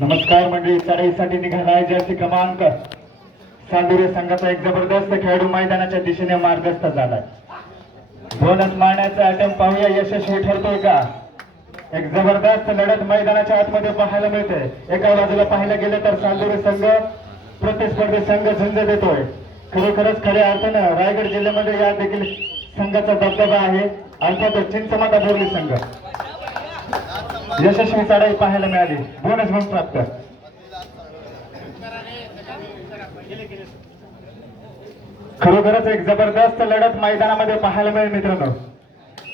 नमस्कार मंडळी, चढाईसाठी निघालाय जर्सी क्रमांक सांदुरे संघाचा एक जबरदस्त खेळाडू मैदानाच्या दिशेने मार्गस्थ झालाय. बोनस मारण्याचा अटेम्प्ट पाहूया यशस्वी ठरतोय का. एक जबरदस्त लढत मैदानाच्या आतमध्ये पाहायला मिळते. एका बाजूला पाहायला गेले तर सांदुरे संघ प्रतिस्पर्धी संघ झुंज देतोय. खरोखरच खऱ्या अर्थानं रायगड जिल्ह्यामध्ये या देखील संघाचा दबदबा आहे. अर्थातच चिंचमाता बोर्ली संघ यशस्वी चढाई पाहायला मिळाली. बोनस म्हणून प्राप्त. खरोखरच एक जबरदस्त लढत मैदानामध्ये पाहायला मिळेल मित्रांनो.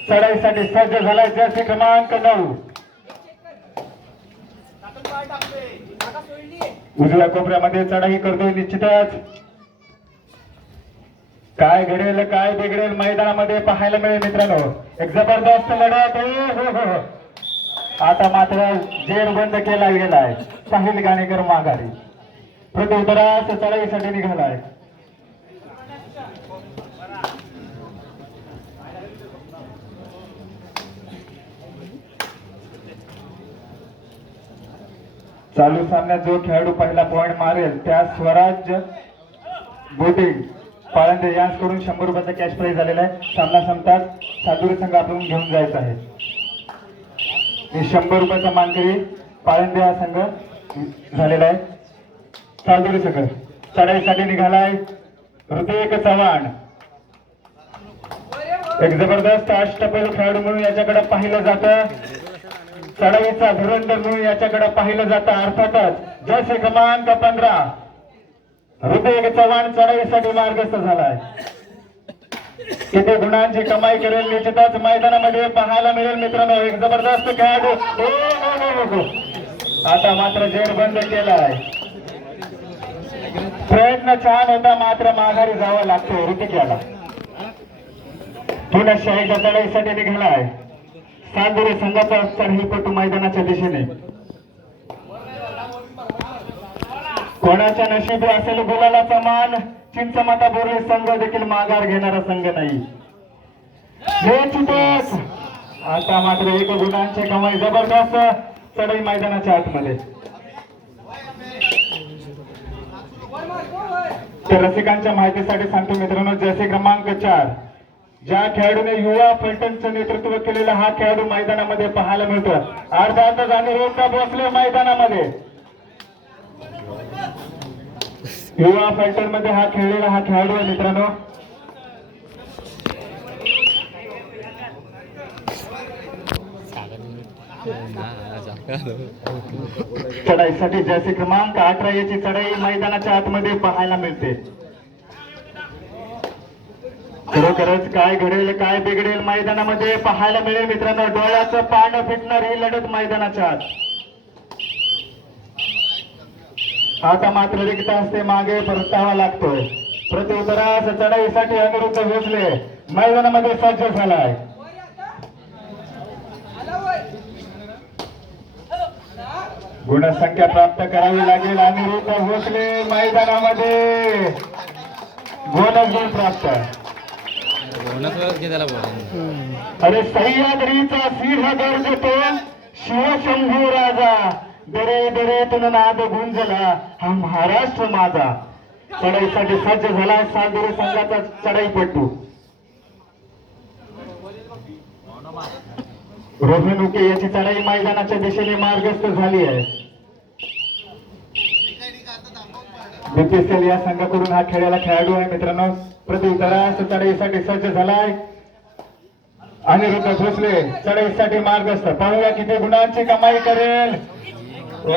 चढाईसाठी सज्ज झालाय जर्सी क्रमांक 9. उजव्या कोपऱ्यामध्ये चढाई करतोय. निश्चितच काय घडेल काय बिघडेल मैदानामध्ये पाहायला मिळेल मित्रांनो. एक जबरदस्त लढत. हो आता मात्र जेर बंद केला गेलाय. साहिल गाणेकर माघारी प्रत्युत्तरास चढाईसाठी निघालाय. चालू सामन्यात जो खेळाडू पहिला पॉइंट मारेल त्या स्वराज बोटिंग पाळंदे यांच्याकडून 100 रुपयाचा कॅश प्राइज झालेला आहे. सामना संपताच सादुरी संघ आपण घेऊन जायचा आहे. 100 रुपयाचा मानकरी पाळंदे हा संघ झालेला आहे. सादुरी संघ चढाईसाठी निघालाय. ऋतिक चव्हाण एक जबरदस्त अष्टपैलू खेळाडू म्हणून याच्याकडे पाहिलं जातं. चढाईचा धुरंधर म्हणून याच्याकडे पाहिलं जातं. अर्थातच जर्सी क्रमांक 15 ऋतिक चव्हाण चढाईसाठी मार्गस्थ झालाय. किती गुणांची कमाई करेल निश्चितच मैदानामध्ये पाहायला मिळेल मित्रांनो. एक जबरदस्त खेळाडू. आता मात्र जेर बंद केलाय. प्रयत्न छान होता मात्र माघारी जावं लागतो ऋतिक याला. पुन्हा एकदा चढाईसाठी निघालाय. सांदुरे संघाचा चढाईपटू मैदानाच्या दिशेने. कोणाच्या नशिबी असेल गुलालाचा मान. चिंचमाता बोर्ली संघ देखील माघार घेणारा संघ नाही. आता मात्र 1 गुणांची कमाई. जबरदस्त चढाई मैदानाच्या आतमध्ये. तर रसिकांच्या माहितीसाठी सांगतो मित्रांनो, जर्सी क्रमांक 4 ज्या खेळाडूने युवा फलटणचं नेतृत्व केलेला हा खेळाडू मैदानामध्ये पाहायला मिळतो. अर्थातच अनिरुद्ध भोसले मैदानामध्ये. युवा फलटण मध्ये हा खेळलेला हा खेळाडू आहे मित्रांनो. चढाईसाठी जर्सी क्रमांक 18 याची चढाई मैदानाच्या आतमध्ये पाहायला मिळते. खरोखरच काय घडेल काय बिघडेल मैदानामध्ये पाहायला मिळेल मित्रांनो. डोळ्याचं पानं फिटणार ही लढत मैदानाच्या आत. आता मात्र रिक्त हस्ते मागे परतावा लागतोय. प्रत्युत्तरास चढाईसाठी अनिरुद्ध भोसले मैदानामध्ये सज्ज झालाय. गुणसंख्या प्राप्त करावी लागेल. अनिरुद्ध भोसले मैदानामध्ये बोनस गुण प्राप्त. अरे सह्याद्रीचा सिंह गरजतो शिवशंभू राजा. दरे दरेतून नाद गुंजला हा महाराष्ट्र माझा. चढाईसाठी सज्ज झाला सांदुरे संघाचा चढाईपटू. रोहन उके याची चढाई मैदानाच्या दिशेने मार्गस्थ झाली आहे. बीपीसीएल या संघाकडून हा खेळायला खेळाडू आहे मित्रांनो. प्रत्युत्तरास चढाईसाठी सज्ज झालाय. अनिरुद्ध भोसले चढाईसाठी मार्गस्थ. पाहूया किती गुणांची कमाई करेल. हो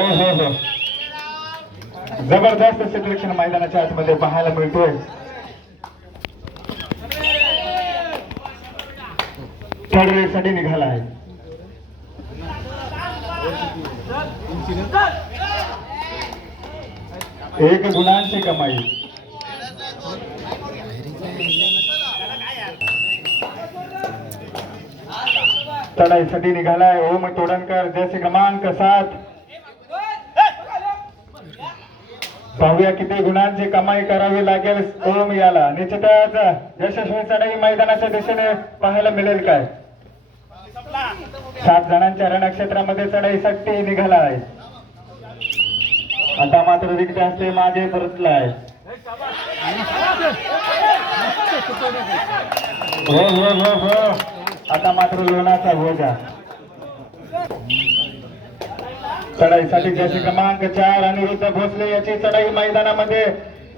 जबरदस्त क्षेत्ररक्षण मैदानाच्या आतमध्ये पाहायला मिळतोय. चढाईसाठी निघाला आहे. एक गुणांची कमाई. चढाईसाठी निघालाय ओम तोडणकर जर्सी क्रमांक 7. पाहूया किती गुणांची कमाई करावी लागेल ओम याला. निश्चितच यशस्वी चढाई मैदानाच्या दिशेने पाहायला मिळेल काय. 7 जणांच्या रणक्षेत्रामध्ये चढाईसाठी निघाला आहे. आता मात्र रिक्त असते मागे परतलाय. हो हो हो हो आता मात्र लोणाचा भोजा चढाईसाठी जशी क्रमांक 4 अनिरुद्ध भोसले याची चढाई मैदानामध्ये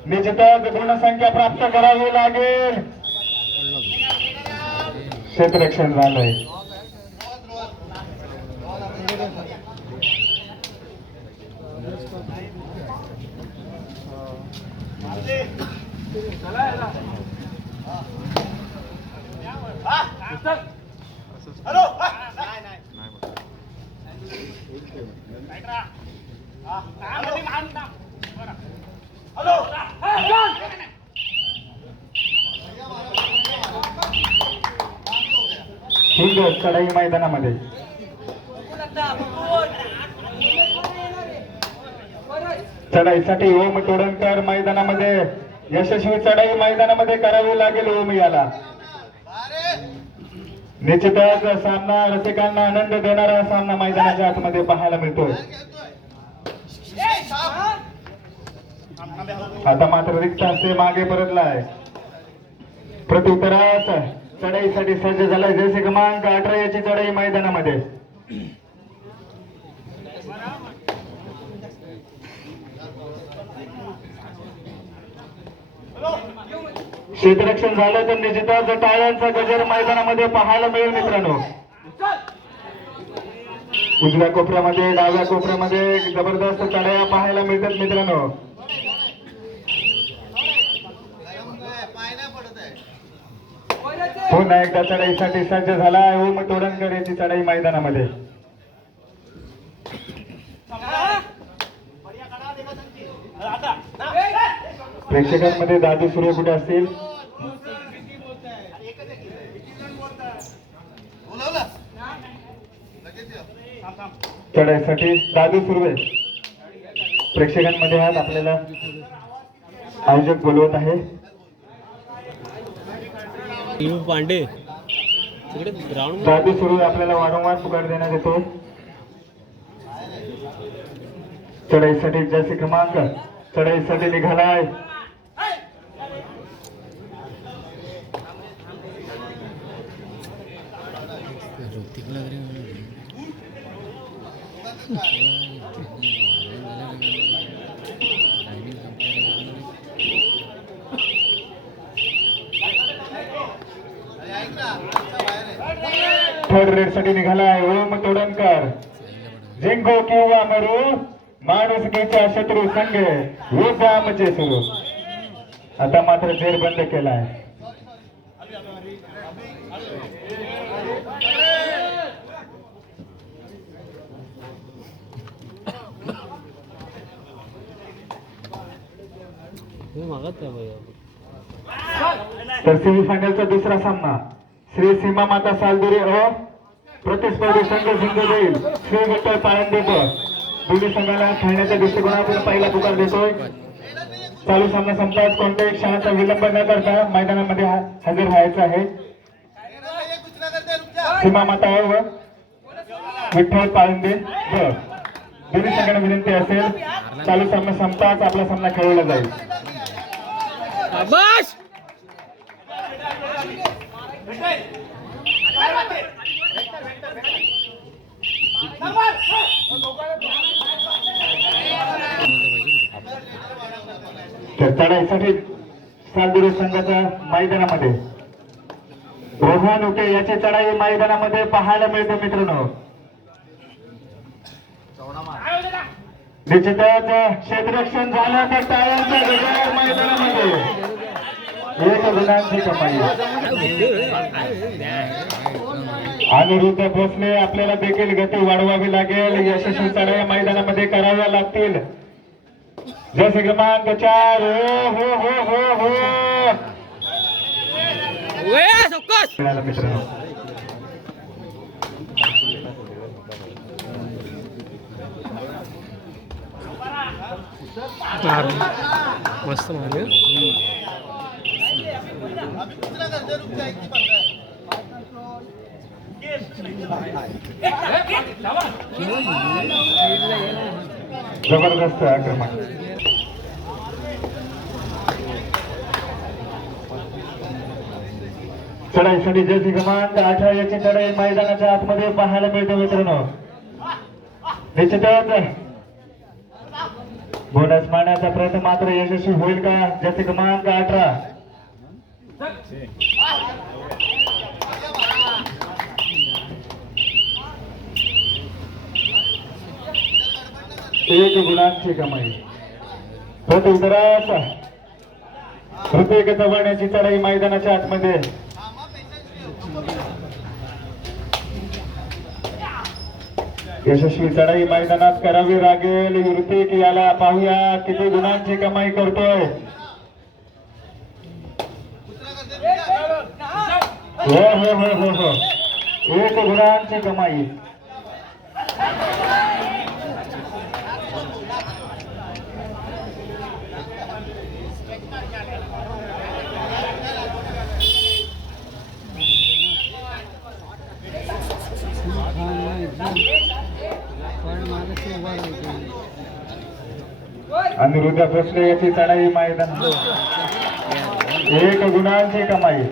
निश्चितच गुणसंख्या प्राप्त करावी लागेल. क्षेत्ररक्षण झालंय. सुंदर चढाई मैदानामध्ये चढाईसाठी ओम तोडणकर मैदानामध्ये यशस्वी चढाई मैदानामध्ये करावी लागेल. ओम याला निश्चितच सामना रसिकांना आनंद देणारा सामना मैदानाच्या आतमध्ये पाहायला मिळतोय. आता मात्र रिक्त असते मागे परतलाय. प्रत्युत्तरास चढाईसाठी सज्ज झालाय जैसे क्रमांक 18 याची चढाई मैदानामध्ये. क्षेत्ररक्षण झालं तर निश्चितच टाळ्यांचा गजर मैदानामध्ये पाहायला मिळेल मित्रांनो. उजव्या कोपऱ्यामध्ये डाव्या कोपऱ्यामध्ये जबरदस्त चढाया पाहायला मिळतात मित्रांनो. पुन्हा एकदा चढाईसाठी सज्ज झाला ओम तोडणकर याची चढाई मैदानामध्ये. प्रेक्षकांमध्ये दादू सुरू कुठे असतील चढाईसाठी दादू सुर्वे प्रेक्षकांमध्ये आज आपल्याला आयोजक बोलवत आहे. पांडे दादू सुर्वे आपल्याला वारंवार पुकार देण्यात येतो. चढाईसाठी जास्त क्रमांक चढाईसाठी निघालाय. थर्ड रेड साठी निघालाय ओम तोडणकर. जिंको किंवा मरू माणुसकीचा शत्रू संघ युद्ध आमचे सुरू. आता मात्र जेर बंद केलाय. तर सेमीफायनलचा दुसरा सामना श्री सीमा माता सालदुरी प्रतिस्पर्धी संघ सिंधुदुर्ग श्री विठ्ठल पाळंदे दोन्ही संघाला खेळण्याच्या दृष्टिकोनातून पहिला पुकार देतोय. चालू सामना संपल्यास कोणत्याही क्षणाचा विलंब न करता मैदानामध्ये हजर व्हायचं आहे. सीमा माता व विठ्ठल पाळंदे दोन्ही संघांना विनंती असेल चालू सामना संपताच आपला सामना खेळवला जाईल. तर चढाईसाठी सालदुरी संघाच्या मैदानामध्ये रोहन उके याची चढाई मैदानामध्ये पाहायला मिळते मित्रांनो. निश्चितच क्षेत्ररक्षण झालं तर टाळ्यांच्या गजरात मैदानामध्ये एक गुणांची कमाई. अनिरुद्ध भोसले आपल्याला देखील गती वाढवावी लागेल. यशस्वी चढाई मैदानामध्ये कराव्या लागतील. जसे क्रमांक 4 हो हो हो हो मित्रांनो मस्त मारले. जबरदस्त आक्रमण. चढाईसाठी जर्सी क्रमांक 18 याची चढाई मैदानाच्या आतमध्ये पाहायला मिळते मित्रांनो. निश्चितच बोनस मारण्याचा प्रयत्न मात्र यशस्वी होईल का? जर्सी क्रमांक 18 1 गुणांची कमाई. प्रत्युत्तरास ऋतिक चव्हाण याची चढाई मैदानाच्या आतमध्ये. यशस्वी चढाई मैदानात करावी लागेल. ऋतिक याला पाहूया किती गुणांची कमाई करतोय. हो हो हो हो हो 1 गुणांची कमाई. अनिरुद्ध भोसले याची चढाई मैदान 1 गुणांची कमाई.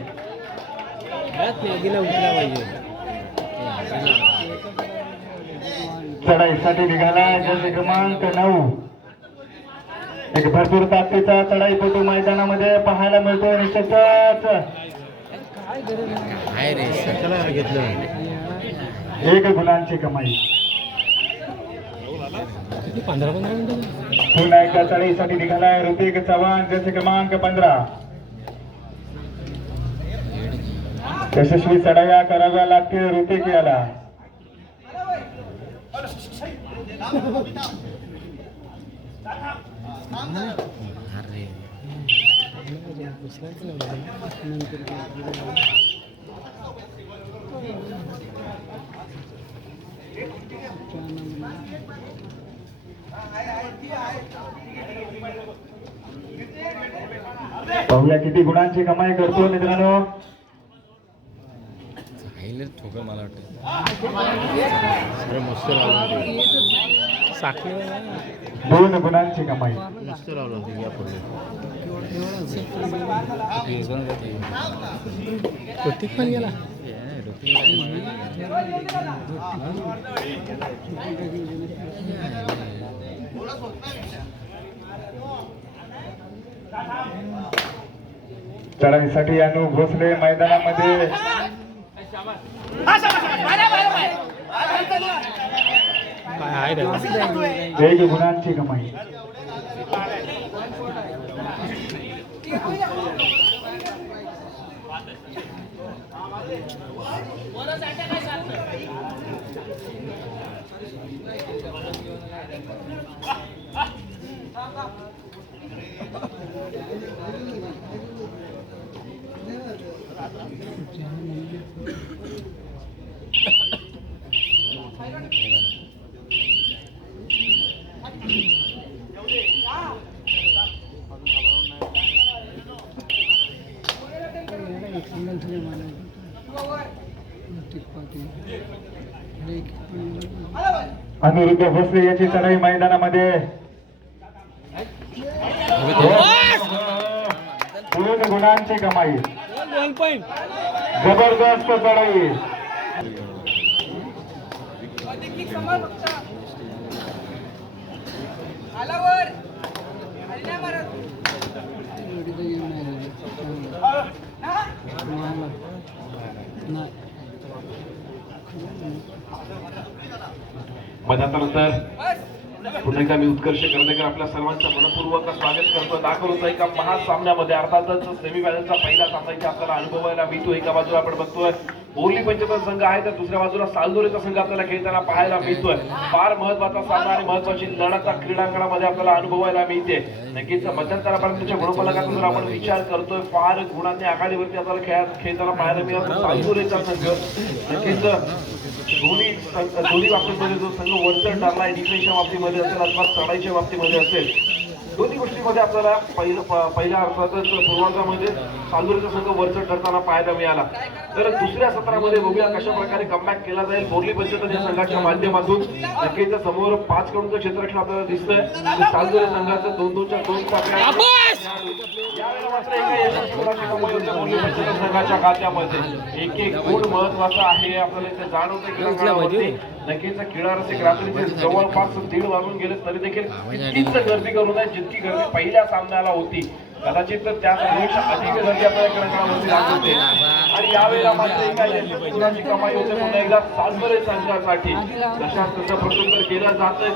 चढाईसाठी निघाला जर्सी क्रमांक 9. एक भरपूर ताकदीचा चढाईपटू मैदानामध्ये पाहायला मिळतोय. निश्चितच 1 गुणांची कमाई. 15 मिनिटं पुन्हा एकदा चढाईसाठी निघालाय ऋतिक चव्हाण जर्सी क्रमांक 15. यशस्वी चढाया कराव्या लागतील ऋतिक याला. पाहूया किती गुणांची कमाई करतो मित्रांनो. मला वाटतं 2 गुणांची कमाई. ऋतिक पण गेला. चढाईसाठी अनु भोसले मैदानामध्ये. काय आहे रे? 1 गुणांची कमाई. अनिरुद्ध भोसले याची चढाई मैदानामध्ये. 2 गुणांची कमाई. जबरदस्त चढाई. मधानंतर पुन्हा एकदा मी उत्कर्ष करंडेकर आपल्या सर्वांचं मनपूर्वक स्वागत करतो. दाखल होतं एका महासामन्यामध्ये. अर्थातच सेमीफायनलचा पहिला सामना इथे आपल्याला अनुभवायला मिळतो. एका बाजूला आपण बघतोय बोर्ली पंचतर संघ आहे, तर दुसऱ्या बाजूला सालदोरेचा संघ आपल्याला खेळताना पाहायला मिळतोय. फार महत्वाचा सामना आणि महत्वाची लढत क्रीडांगणामध्ये आपल्याला अनुभवायला मिळते. नक्कीच मध्यंतरापर्यंतच्या गुणफलकाचा जर आपण विचार करतोय, फार गुणांनी आघाडीवरती आपल्याला खेळताना पाहायला मिळतो सालदोरेचा संघ. नक्कीच दोन्ही बाबतीमध्ये जो संघ वरचढ ठरलाय, डिफेन्सच्या बाबतीमध्ये असेल अथवा चढाईच्या बाबतीमध्ये असेल, दोन्ही गोष्टीमध्ये आपल्याला पहिल्या अर्थातच पूर्वार्धामध्ये चांदुरीचा संघ वरचढ ठरताना पाहायला मिळाला. तर दुसऱ्या सत्रामध्ये बघूया कशा प्रकारे कमबॅक केला जाईल. बोर्ली पंचायत या संघाच्या माध्यमातून नक्कीच समोर 5 कडूनचं क्षेत्ररक्षण आपल्याला दिसतंय. चांदुरी संघाचं 2-2च्या 2 टाक्या यावेळेला मात्र एका यशस्वी गुणाची कमाई होते बोर्ली पंचायत संघाच्या खात्यामध्ये. एक गुण महत्वाचा आहे आपल्याला इथे जाणवतं क्रीडांगणावरती. नक्कीच क्रीडा रसिक रात्रीचे जवळपास 1:30 वाजून गेले तरी देखील तितकीच गर्दी करू नये जितकी गर्दी पहिल्या सामन्याला होती. कदाचित त्यापेक्षा अधिक गर्दी आपल्याला क्रीडांगणावरती लागते. आणि यावेळेला मात्र एका यशस्वी गुणाची कमाई होते पुन्हा एकदा सालसरे संघासाठी. तशाच तसं प्रत्युत्तर केलं जातंय.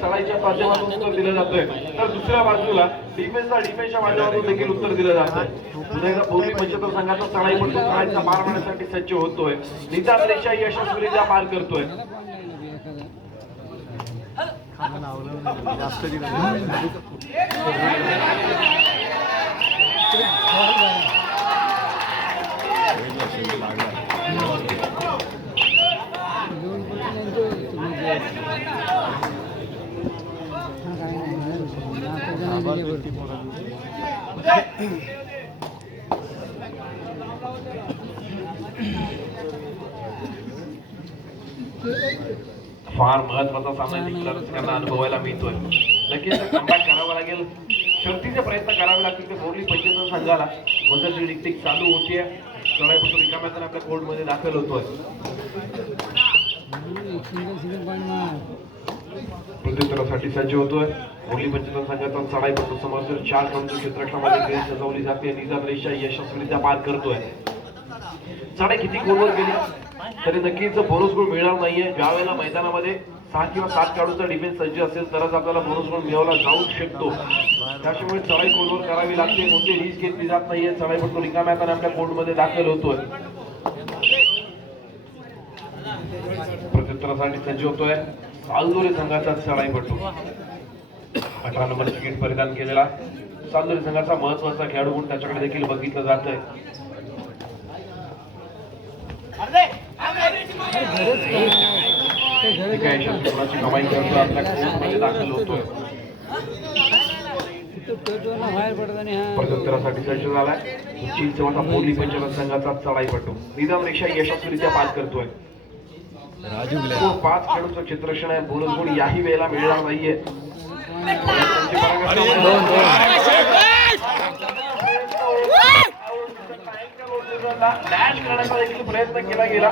चढाईच्या माध्यमातून उत्तर दिलं जातंय. तर दुसऱ्या बाजूला डिफेन्सच्या माध्यमातून देखील उत्तर दिलं जातंय. पुन्हा एकदा बोर्ली पंचायत संघाचा चढाईपटू चढाईचा मार मारण्यासाठी सज्ज होतोय. निदान रेषा यशस्वीरित्या पार करतोय. फार महत्वाचा सामना जिंकला रसिकांना अनुभवायला मिळतोय. नक्कीच कमबॅक करावा लागेल. शक्तीचे प्रयत्न करावे लागतील. ते बोर्ली पंचायत संघाला मदत टिक चालू होतीये. चढाईपटू रिकाम्या आपल्या कोर्टमध्ये दाखल होतोय. प्रत्युत्तरासाठी सज्ज होतोय बोर्ली पंचायत संघाचा चढाईपटू समोर 4 कडून क्षेत्ररक्षणामध्ये खेळ सजवली जाते. निदान रेषा यशस्वीरित्या पार करतोय. चढाई किती गोलवर गेली तरी नक्कीच बोनस गुण मिळणार नाहीये. ज्यावेळेला मैदानामध्ये 6 किंवा 7 खेळाडूंचा डिफेन्स सज्ज असेल तरच आपल्याला बोनस गुण मिळवला जाऊ शकतो. त्याशिवाय चढाई गोलवर करावी लागते. कोणती रिस्क घेतली जात नाहीये. चढाईपटू रिकाम्या हाताने आपल्या कोर्टमध्ये दाखल होतोय. प्रत्युत्तरासाठी सज्ज होतोय चांदुरी संघाचा चढाईपटू. 18 नंबर तिकीट परिधान केलेला चांदुरी संघाचा महत्वाचा खेळाडू म्हणून त्याच्याकडे देखील बघितलं जातंय. कमाई करतो आपल्या कोर्टमध्ये दाखल होतोय. प्रत्युत्तरासाठी सज्ज झालाय चीनचा बोर्ली पंचायत संघाचा चढाईपटू. निदान रेषा यशस्वीरित्या पार करतोय. 5 खेळाडूंचं क्षेत्ररक्षण आहे. बोनस गुण याही वेळेला मिळणार नाहीये. डॅश करण्याचा देखील प्रयत्न केला गेला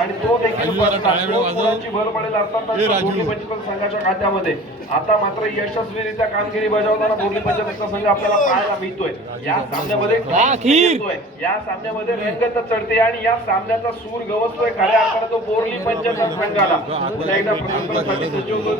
आणि तो देखील गुणांची भर पडेल अर्थात बोर्ली पंचायत संघाच्या खात्यामध्ये. आता मात्र यशस्वीरित्या कामगिरी बजावताना बोर्ली पंचायतचा संघ आपल्याला पाहायला मिळतोय. या सामन्यामध्ये रंगत चढते आणि या सामन्याचा सूर गवसतोय खऱ्या अर्थाने तो बोर्ली पंचायत संघाला. पुन्हा एकदा प्रत्युत्तरासाठी सज्ज होतोय.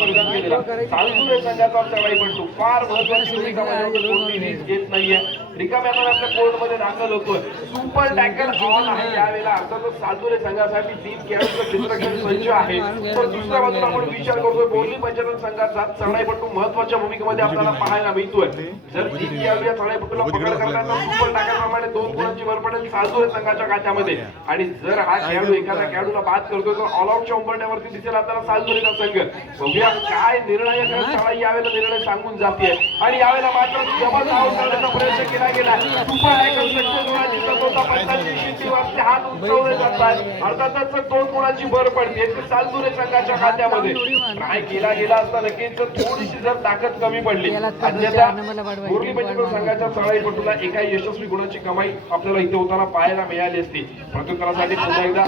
परिधान केलेला चांदुरी संघाचा चढाईपटू फार महत्वाची भूमिका कोणती रिस्क घेत नाहीये. रिकाम्या आपल्या कोर्टमध्ये दाखल होतोय. सुपर टॅकल ऑन आहे यावेळेला. अर्थातच चांदुरी संघासाठी 3 खेळाडूंचं क्षेत्ररक्षण सज्ज आहे. तर दुसऱ्या बाजूला आपण विचार करतोय बोर्ली पंचायत संघाचा चढाईपटू महत्वाच्या भूमिकेमध्ये आपल्याला पाहायला मिळतोय. जर 3 खेळाडू या चढाईपटूला पकड करण्याचा सुपर टॅकलप्रमाणे 2 गुणांची भर पडेल चांदुरी संघाच्या खात्यामध्ये. आणि जर हा खेळाडू एखाद्या खेळाडूला बाद करतोय तर ऑल आउटच्या उंबरठ्यावरती दिसेल आपल्याला चांदुरीचा संघ. बघूया काय निर्णय चढाई यावेळेला निर्णय सांगून जाते. आणि यावेळेला मात्र जबरदस्त आउट करण्याचा प्रयत्न केला गेला. सुपर टॅकल हात उंचावले जातात. अर्थातच 2 गुणांची भर पडते चांदुरी संघाच्या खात्यामध्ये. ट्राय केला गेला असता नक्कीच थोडीशी जर ताकद कमी पडली. अन्यथा बोर्ली पंचायत संघाच्या चढाईपटूला एका यशस्वी गुणाची कमाई आपल्याला इथे होताना पाहायला मिळाली असती. प्रत्युत्तरासाठी पुन्हा एकदा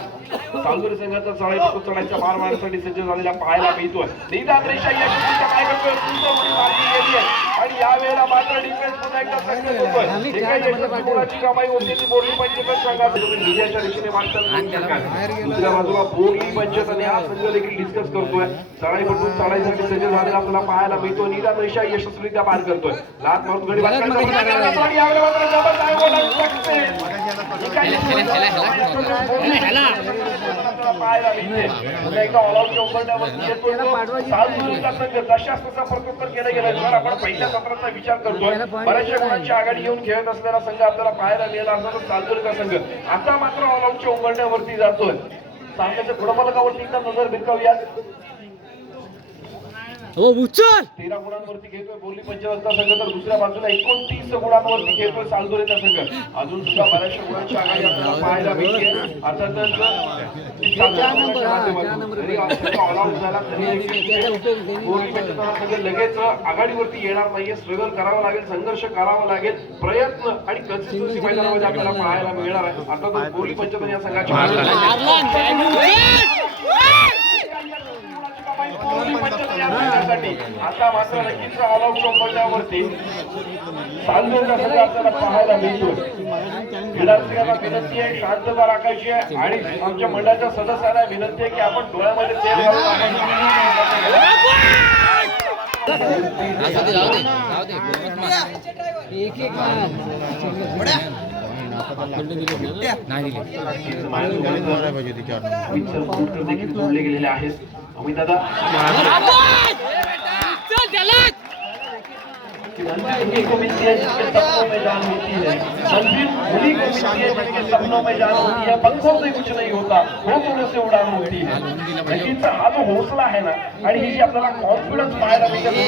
चांदुरी संघाचा चढाईपटू चढाईचा मार मारण्यासाठी सज्ज झालेला पाहायला मिळतोय. निदान रेषा यशस्वीच्या काय करतोय आणि यावेळेला मात्र डिफेन्स पुन्हा एकदा सक्सेस होतोय. एका यशस्वी गुणाची कमाई होती ती बोर्ली पंचायत संघात विजयाच्या दिशेने वाटचाल. दुसऱ्या बाजूला बोर्ली पंचायत आणि हा संघ देखील डिस्कस करतोय. चढाईपटू चढाईसाठी सज्ज झालेला आपल्याला पाहायला मिळतो. निदान रेषा यशस्वीरित्या पार करतोय. लात मारून गडी पाहायला मिळते. एकदा ऑल आउटच्या उंबरठ्यावरती येतोय चांदुरीचा संघ. तशाच तसा प्रत्युत्तर केलं गेलं. जर आपण पहिल्या सत्राचा विचार करतोय बऱ्याचशा गुणांची आघाडी घेऊन खेळत असलेला संघ आपल्याला पाहायला मिळाला अर्थातच चांदुरीचा संघ. आता मात्र ऑल आउटच्या उंबरठ्यावरती जातोय. सामन्याच्या गुणफलकावरती एकदा नजर भिरकावूया. हो उचल 13 गुणांवरती घेतोय बोली पंचवंता संघ, तर दुसऱ्या बाजूला 29 गुणांवरती घेतोय सालदुरेचा संघ. अजून सुद्धा बऱ्याचशा गुणांची आघाडी आपल्याला पाहायला मिळते. अर्थातच ऑल आउट झाला तरी बोली पंचवंता संघ लगेच आघाडीवरती येणार नाहीये. स्ट्रगल करावं लागेल, संघर्ष करावा लागेल, प्रयत्न आणि कन्सिस्टन्सी मैदानामध्ये आपल्याला पाहायला मिळणार आहे. अर्थातच बोली पंचवंता या संघाची आता मात्र नक्कीच ऑल आउट पडल्यावरती चालूचा सगळं आपल्याला पाहायला मिळतोय. विद्यार्थ्यांना विनंती आहे शांतता राखायची आहे आणि आमच्या मंडळाच्या सदस्यांना विनंती आहे की आपण डोळ्यामध्ये तेल देखील जोडले गेलेले आहेत. अमित दादा मंजिल को मिलती है जिसके सपनों में जान होती है, मंजिल उन्हीं को मिलती है जिसके सपनों में जान होती है, पंखों से कुछ नहीं होता, हौसलों से उड़ान होती है. नक्कीच हा जो हौसला आहे ना आणि ही जी आपल्याला कॉन्फिडन्स पाहायला मिळते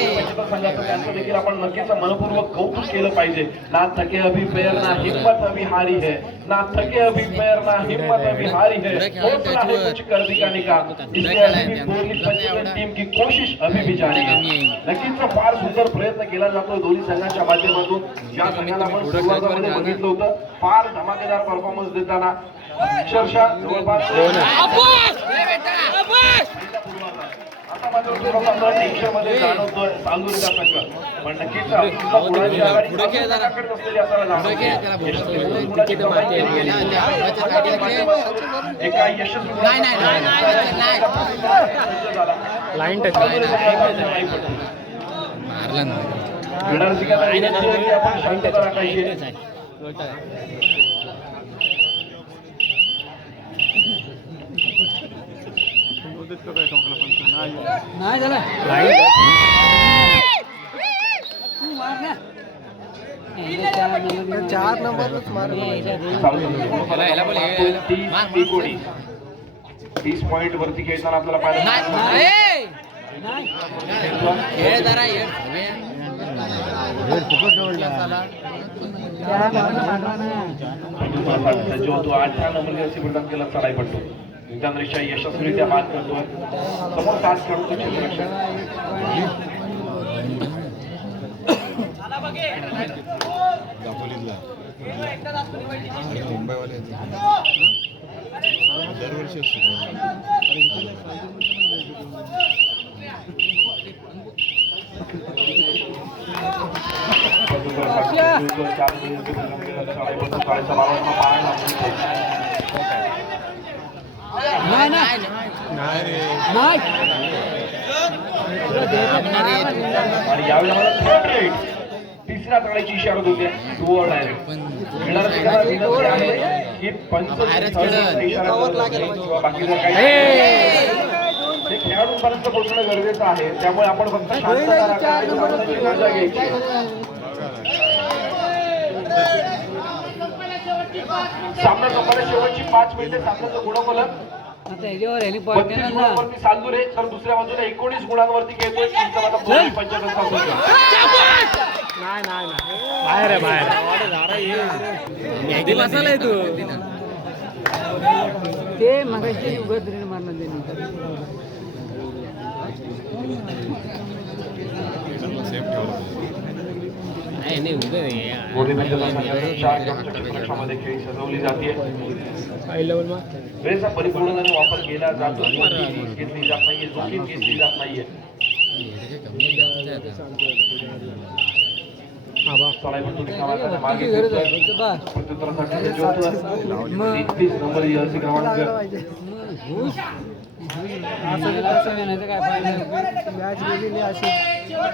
संघाचं, त्यांचं देखील आपण नक्कीच मनपूर्वक कौतुक केलं पाहिजे. ना थके अभी पैर ना हिम्मत अभी हारी है, ना थके अभी पैर ना हिम्मत अभी हारी है, हौसला है कुछ कर दिखाने का, इसलिए अभी भी बोली पंचवटी टीम की कोशिश अभी भी जारी है. नक्कीच फार सुंदर प्रयत्न केला जातो दोन्ही संघाच्या माध्यमातून. ज्या संघाला आपण सुरुवातीमध्ये बघितलं होतं फार धमाकेदार परफॉर्मन्स देताना अक्षरशः जवळपास आता मात्र थोडासा टेन्शन मध्ये जाणवतोय चालूचा संघ, पण नक्कीच असलेली आपल्याला एका यशस्वी लाईन टच मारला ना आपण शांतता राखायची. नाही झालं चार नंबर 30 पॉइंट वरती खेळताना आपल्याला पाहिजे. जो होतो 18 नंबर जर्सी प्रदान केला चढाई पडतो. मित्रांच्या यशस्वीरित्या बाद करतोय. समोर 7 खेळतो क्षेत्ररक्षक मुंबईवाले दरवर्षी आणि यावेळी आम्हाला तिसऱ्या तळाची इशारत होते. टूवर डायरेक्ट की बाकी जर काही ते खेळाडूंपर्यंत पोहोचणं गरजेचं आहे. त्यामुळे आपण फक्त शांतता राखायची, मजा घ्यायची. सामना संपल्या शेवटची 5 मिनिटे. सामन्याचं गुणफलक 32 गुणांवरती सालदुरे, तर दुसऱ्या बाजूला 19 गुणांवरती घेतोय. ते मगाशी उगत मारणार क्षेत्ररक्षामध्ये खेळी सजवली जाते. वेळेचा परिपूर्णपणे वापर केला जातो. घेतली जात नाहीये, जोखीम घेतली जात नाहीये.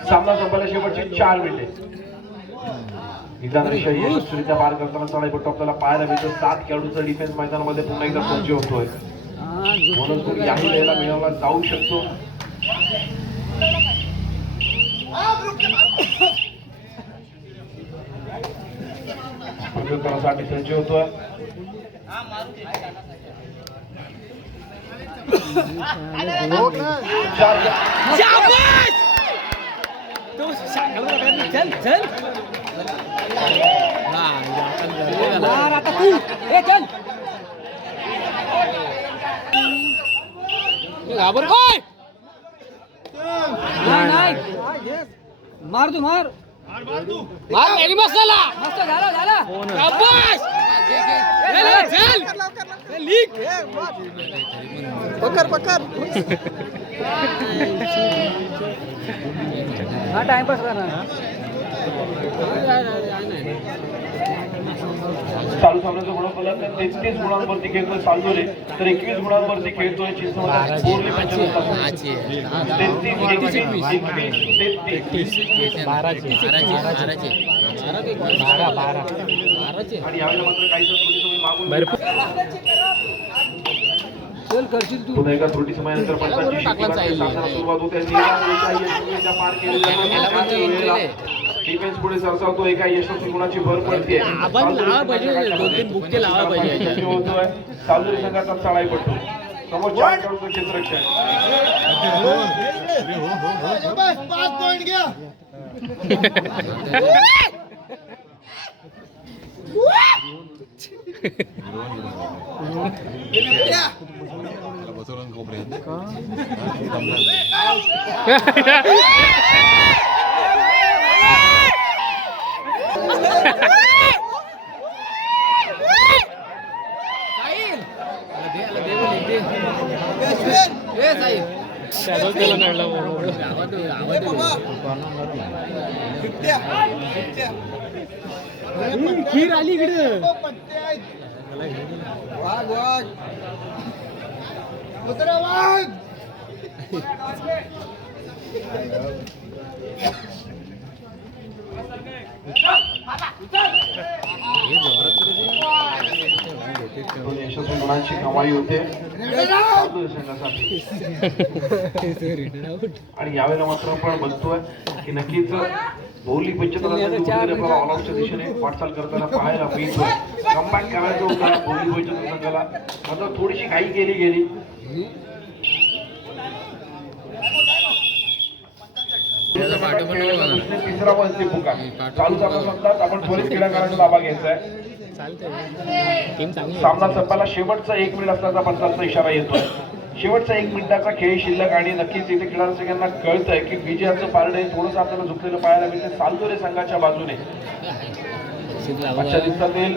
सामना संपायला शेवटचे 4 मिनिटे. यशस्वीरित्या पार करताना चढाईपट्टू आपल्याला पाहायला मिळतो. 7 खेळाडूंचा डिफेन्स मैदानामध्ये पुन्हा एकदा सज्ज होतोय. म्हणून याही वेळेला मिळवला जाऊ शकतो. प्रत्युत्तरासाठी सज्ज होतोय. चल चल मार आता तू ए चल घाबर काय नाही मार तू मार मार मेरी मसाला मस्त झाला शाबाश चल लीक पकड हा टाइमपास करा चालू सामन्याचं गुणफलक 33 गुणांवरती खेळतोय सालदोरे, तर 21 गुणांवरती खेळतोय चिंचवड बोरली पंचवीस. 33 आणि यावेळेला मात्र काहीच त्रुटी मागून चल करशील तू पुन्हा एका त्रुटी समयानंतर पंचांची सामन्याला सुरुवात होते. नीला पार केलेला डिफेन्स पुढे सरसावतो. एका यशस्वी गुणाची भर पडते. होतोय सालदोरी संघाचा चाळाई पडतो. समोर 4 खेळाडूंचं क्षेत्ररक्षण. खीर आली इकडे यशस्वी गुणांची कमाई होते संघासाठी. आणि यावेळेला मात्र आपण बघतोय की नक्कीच बोरली पंचतंत्राच्या ऑलआउटच्या दिशेने वाटचाल करताना पाहायला मिळतोय. कमबॅक करायचं होतं बोरली पंचतंत्र संघाला, मात्र थोडीशी घाई केली गेली. तिसरा वरती पुकार चालू सांगतात आपण त्वरित क्रीडाकारांचा ताबा घ्यायचा आहे. सामना संपायला शेवटचा 1 मिनिट असल्याचा पंचांचा इशारा येतोय. शेवटचा 1 मिनिटाचा खेळ शिल्लक आणि नक्कीच इथे क्रीडारसिकांना कळतंय की विजयाचं पारडे थोडंसं आपल्याला झुकलेलं पाहायला मिळते सालदोरे संघाच्या बाजूने. आजच्या दिवसातील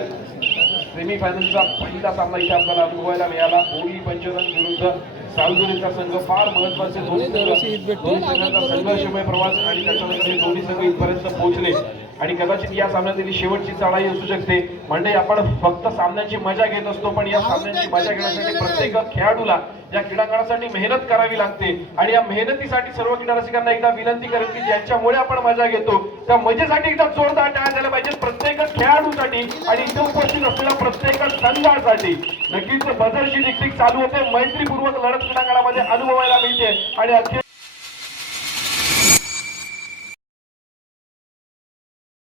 सेमीफायनलचा पहिला सामना इथे आपल्याला अनुभवायला मिळाला. बोरली पंचतंत्र विरुद्ध सालदोरीचा संघ. फार महत्वाचे दोन्ही संघांचा संघर्षमय प्रवास आणि त्याच्यानंतर हे दोन्ही संघ इथपर्यंत पोहोचले आणि कदाचित या सामन्यातील शेवटची चढाई असू शकते. म्हणजे आपण फक्त सामन्याची मजा घेत असतो, पण या सामन्याची मजा घेण्यासाठी प्रत्येक खेळाडूला या क्रीडांगणासाठी मेहनत करावी लागते. आणि या मेहनतीसाठी सर्व क्रीडारसिकांना एकदा विनंती करेन की ज्यांच्यामुळे आपण मजा घेतो त्या मजेसाठी एकदा जोरदार टाळ्या झाल्या पाहिजे प्रत्येक खेळाडूसाठी आणि इथे उपस्थित असलेल्या प्रत्येक संघासाठी. नक्कीच बझरची टिकटिक चालू होते. मैत्रीपूर्वक लढत क्रीडांगणामध्ये अनुभवायला मिळते आणि